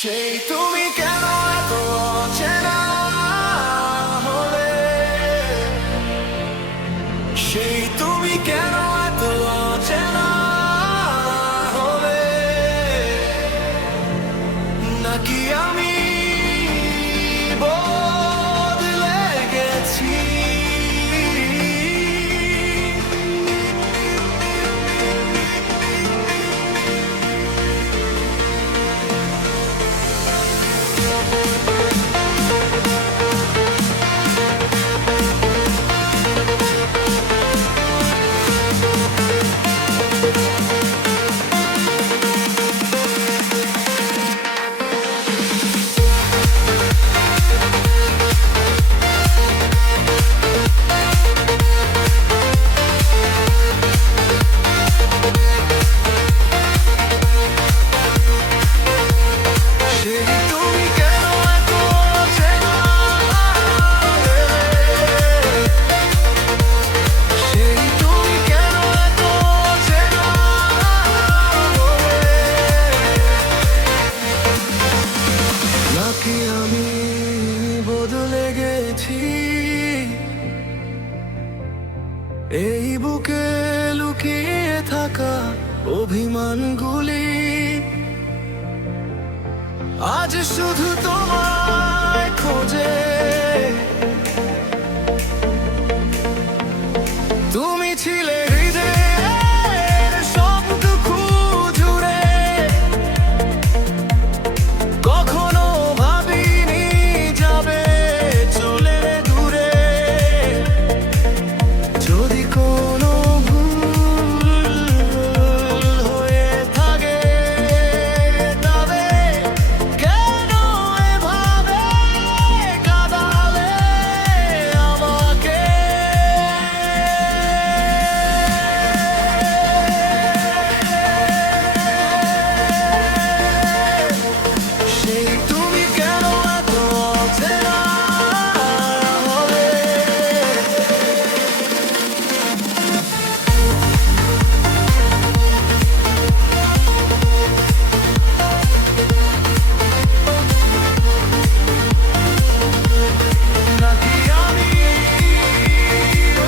সেই তুমি কেন এত অচেনা হলে, সেই তুমি কেন এত অচেনা হলে, নাকি আমি বদলে গেছি? আমি বদলে গেছি, এই বুকে লুকিয়ে থাকা অভিমানগুলি আজ শুধু তোমায় খোঁজে। তুমি ছিলে হৃদয়ের সব দুঃখ জুড়ে, কখনো ভাবিনি যাবে চলে দূরে। যদি কোনো ভুল হয়ে থাকে তবে কেন এভাবে কাঁদালে আমাকে? সেই তুমি কেন এত অচেনা হলে? নাকি আমি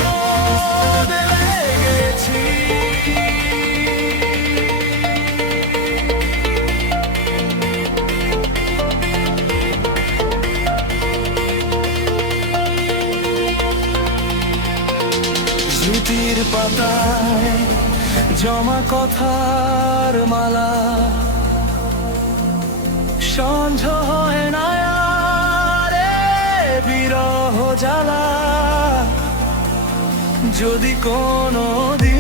বদলে গেছি? স্মৃতির পাতায় জমা কথার মালা সঞ্জ হয় না রে বিরহ জ্বালা। যদি কোনো দিন